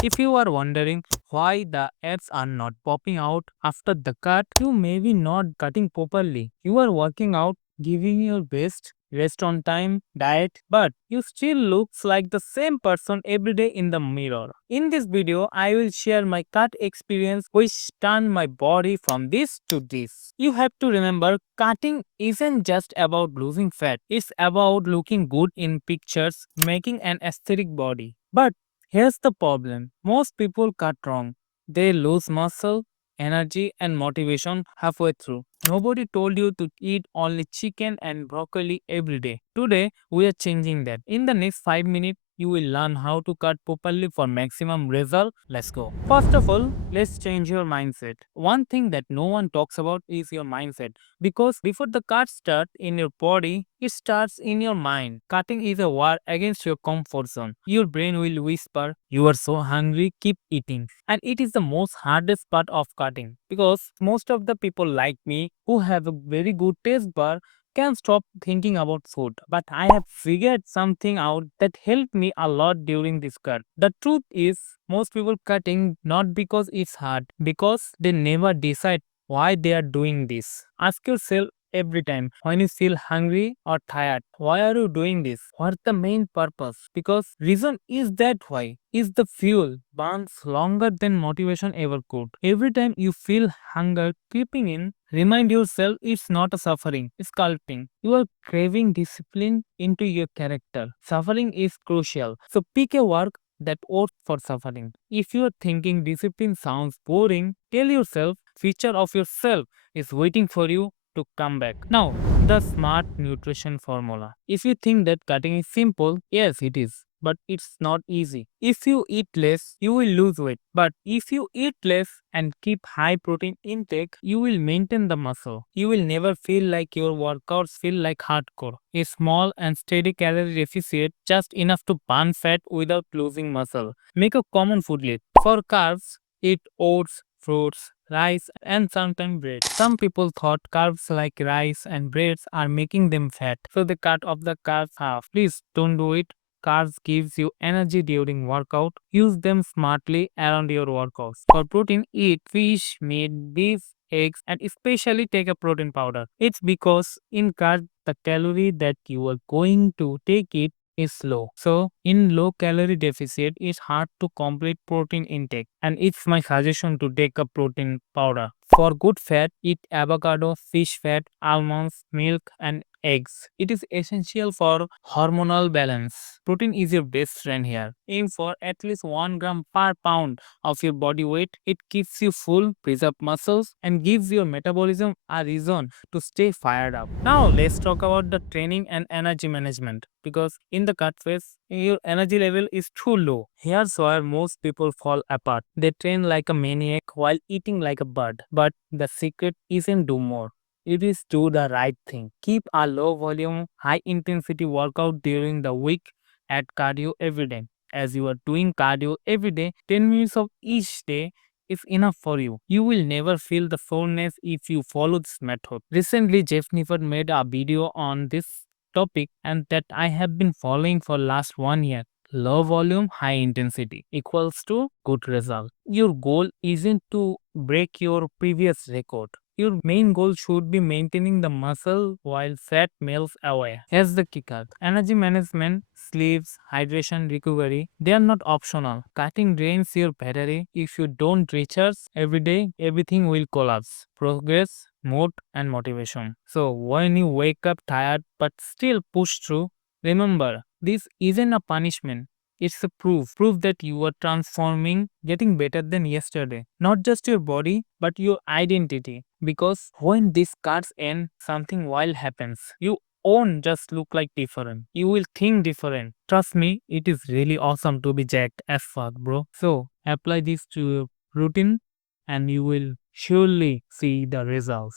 If you are wondering why the abs are not popping out after the cut, you may be not cutting properly. You are working out, giving your best, rest on time, diet, but you still looks like the same person every day in the mirror. In this video, I will share my cut experience which turned my body from this to this. You have to remember cutting isn't just about losing fat. It's about looking good in pictures, making an aesthetic body. But here's the problem. Most people cut wrong. They lose muscle, energy and motivation halfway through. Nobody told you to eat only chicken and broccoli every day. Today, we are changing that. In the next 5 minutes, you will learn how to cut properly for maximum result. Let's go. First of all, let's change your mindset. One thing that no one talks about is your mindset. Because before the cut starts in your body, it starts in your mind. Cutting is a war against your comfort zone. Your brain will whisper, "You are so hungry, keep eating." And it is the most hardest part of cutting because most of the people like me who have a very good taste bar can stop thinking about food. But I have figured something out that helped me a lot during this cut. The truth is, most people cutting not because it's hard, because they never decide why they are doing this. Ask yourself every time when you feel hungry or tired, why are you doing this? What's the main purpose? Because reason is that why is the fuel burns longer than motivation ever could. Every time you feel hunger creeping in, remind yourself it's not a suffering, it's sculpting. You are craving discipline into your character. Suffering is crucial. So pick a work that works for suffering. If you are thinking discipline sounds boring, tell yourself feature of yourself is waiting for you to come back. Now, the smart nutrition formula. If you think that cutting is simple, yes, it is. But it's not easy. If you eat less, you will lose weight. But if you eat less and keep high protein intake, you will maintain the muscle. You will never feel like your workouts feel like hardcore. A small and steady calorie deficit, just enough to burn fat without losing muscle. Make a common food list. For carbs, eat oats, fruits, rice, and sometimes bread. Some people thought carbs like rice and breads are making them fat, so they cut off the carbs half. Please don't do it. Carbs gives you energy during workout. Use them smartly around your workouts. For protein, eat fish, meat, beef, eggs, and especially take a protein powder. It's because in carbs, the calorie that you are going to take it is low. So in low calorie deficit, it's hard to complete protein intake. And it's my suggestion to take a protein powder. For good fat, eat avocado, fish fat, almonds, milk, and eggs. It is essential for hormonal balance. Protein is your best friend here. Aim for at least 1 gram per pound of your body weight. It keeps you full, preserves muscles, and gives your metabolism a reason to stay fired up. Now, let's talk about the training and energy management because in the cut phase, your energy level is too low. Here's where most people fall apart. They train like a maniac while eating like a bird. But the secret isn't do more. It is do the right thing. Keep a low volume, high intensity workout during the week. Add cardio every day. As you are doing cardio every day, 10 minutes of each day is enough for you. You will never feel the soreness if you follow this method. Recently, Jeff Nifford made a video on this topic and that I have been following for last 1 year. Low volume, high intensity equals to good result. Your goal isn't to break your previous record. Your main goal should be maintaining the muscle while fat melts away. Here's the kicker. Energy management, sleeps, hydration, recovery, they are not optional. Cutting drains your battery. If you don't recharge every day, everything will collapse. Progress, mood, and motivation. So when you wake up tired but still push through, remember this isn't a punishment. It's a proof that you are transforming, getting better than yesterday. Not just your body, but your identity. Because when these cards end, something wild happens. You won't just look like different. You will think different. Trust me, it is really awesome to be jacked as fuck, bro. So apply this to your routine and you will surely see the results.